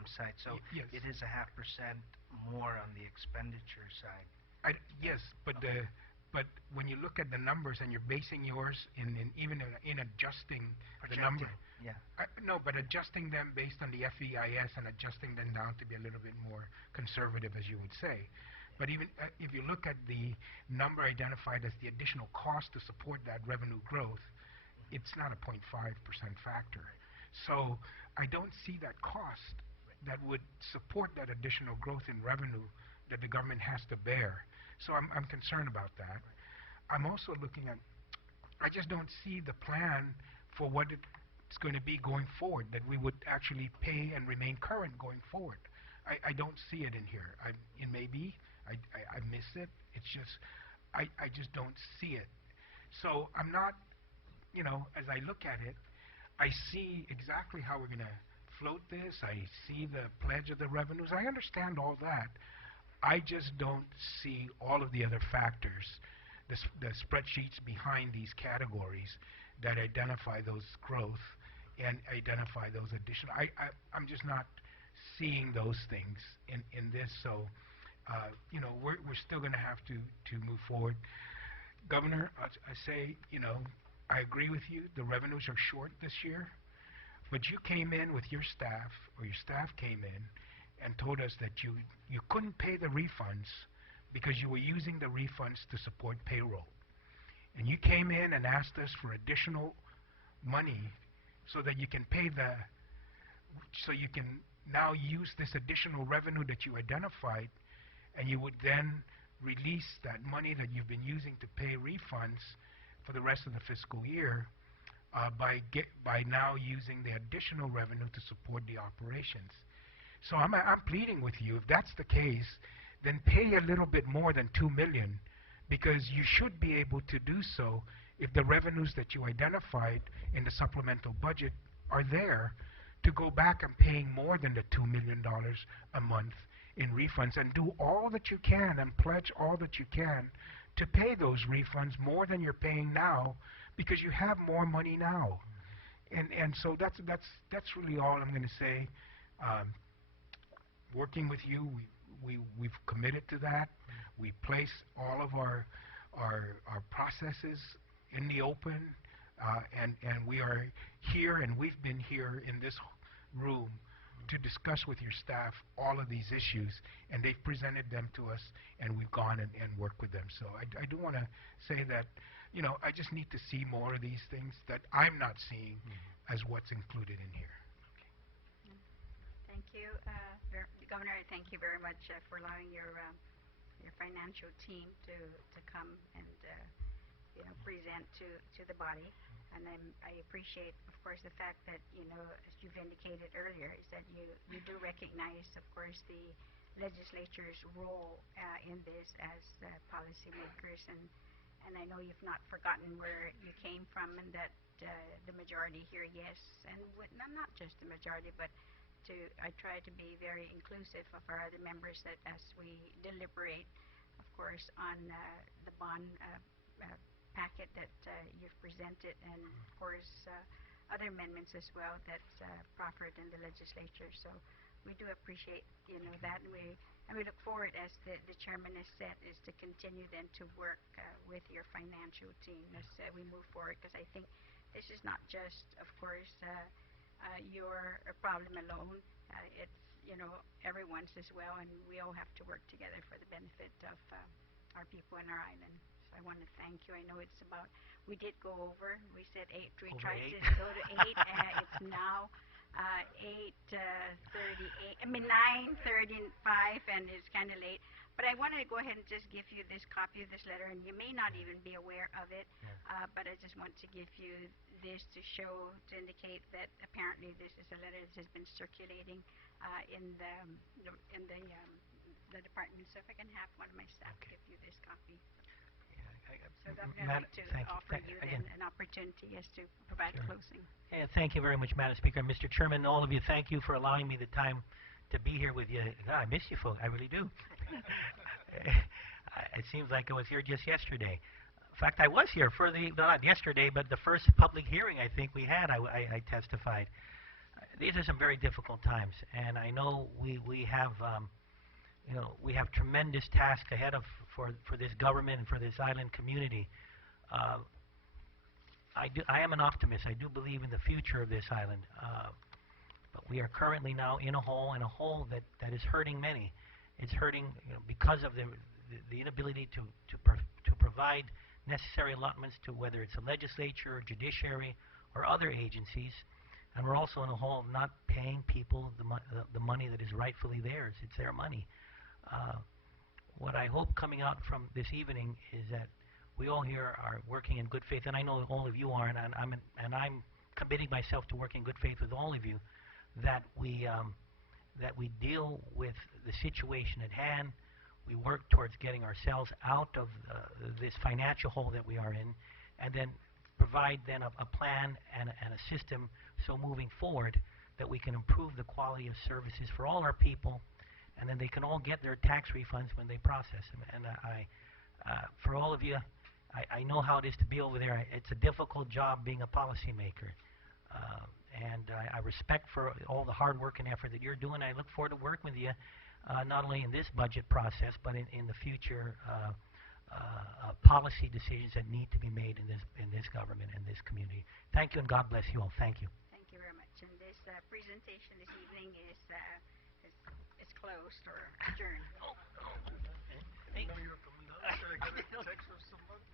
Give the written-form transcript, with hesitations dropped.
income side. So yes. it is a 0.5% more on the expenditure side. Yes, but when you look at the numbers and you're basing yours even in adjusting the number, Yeah. no, but adjusting them based on the FEIS and adjusting them down to be a little bit more conservative, as you would say. But even if you look at the number identified as the additional cost to support that revenue growth, it's not a 0.5% factor. So I don't see that cost that would support that additional growth in revenue that the government has to bear. So I'm concerned about that. I'm also looking at, I just don't see the plan for what it's going to be going forward, that we would actually pay and remain current going forward. I don't see it in here. It may be, I miss it. It's just, I just don't see it. So I'm not, you know, as I look at it, I see exactly how we're going to float this. I see the pledge of the revenues. I understand all that. I just don't see all of the other factors, the spreadsheets behind these categories that identify those growth and identify those additional. I'm just not seeing those things in this. So, you know, we're still going to have to move forward. Governor, I say, you know, I agree with you. The revenues are short this year, but you came in with your staff, or your staff came in and told us that you couldn't pay the refunds because you were using the refunds to support payroll. And you came in and asked us for additional money so that you can pay so you can now use this additional revenue that you identified, and you would then release that money that you've been using to pay refunds for the rest of the fiscal year by now using the additional revenue to support the operations. So I'm pleading with you, if that's the case, then pay a little bit more than $2 million, because you should be able to do so if the revenues that you identified in the supplemental budget are there to go back and paying more than the $2 million a month in refunds, and do all that you can and pledge all that you can to pay those refunds more than you're paying now, because you have more money now. And so that's really all I'm going to say. Working with you, we've committed to that. We place all of our processes in the open, and we are here, and we've been here in this room to discuss with your staff all of these issues, and they've presented them to us, and we've gone and worked with them. So I do want to say that, you know, I just need to see more of these things that I'm not seeing as what's included in here. Thank you, Governor. Thank you very much for allowing your financial team to come and you know, present to the body. And I appreciate, of course, the fact that, you know, as you've indicated earlier, is that you do recognize, of course, the legislature's role in this as policymakers, and I know you've not forgotten where you came from, and that the majority here, yes, and not just the majority, but I try to be very inclusive of our other members, that as we deliberate, of course, on the bond packet that you've presented, and of course other amendments as well that's proffered in the legislature. So we do appreciate, you know, that, and we look forward, as the chairman has said, is to continue then to work with your financial team as we move forward, because I think this is not just, of course, your problem alone. It's, you know, everyone's as well, and we all have to work together for the benefit of our people in our island. So I want to thank you. I know it's about, we did go over. We said 8. We tried to go to 8. It's now 8:38. I mean 9:35, and it's kind of late. But I wanted to go ahead and just give you this copy of this letter, and you may not even be aware of it. But I just want to give you this to show, to indicate that apparently this is a letter that has been circulating in the department. So if I can have one of my staff give you this copy. So I'm going to offer you then an opportunity as to provide closing. Yeah, thank you very much, Madam Speaker. Mr. Chairman, all of you, thank you for allowing me the time to be here with you. I miss you folks, I really do. It seems like I was here just yesterday. In fact, I was here for not yesterday, but the first public hearing I think we had, I testified. these are some very difficult times, and I know we have we have tremendous task ahead of for this government and for this island community. I am an optimist. I do believe in the future of this island, but we are currently now in a hole, that is hurting many. It's hurting because of the inability to provide necessary allotments to whether it's a legislature, judiciary, or other agencies. And we're also in a hole of not paying people the money that is rightfully theirs. It's their money. What I hope coming out from this evening is that we all here are working in good faith, and I know all of you are, and I'm committing myself to work in good faith with all of you, that we deal with the situation at hand. We work towards getting ourselves out of this financial hole that we are in, and then provide then a plan and a system so moving forward that we can improve the quality of services for all our people, and then they can all get their tax refunds when they process them. And for all of you, I know how it is to be over there. It's a difficult job being a policymaker. And I respect for all the hard work and effort that you're doing. I look forward to working with you, not only in this budget process, but in the future policy decisions that need to be made in this government and this community. Thank you, and God bless you all. Thank you. Thank you very much. And this presentation this evening is closed or adjourned. Hey. I know you're coming down. Should I get a text or somebody?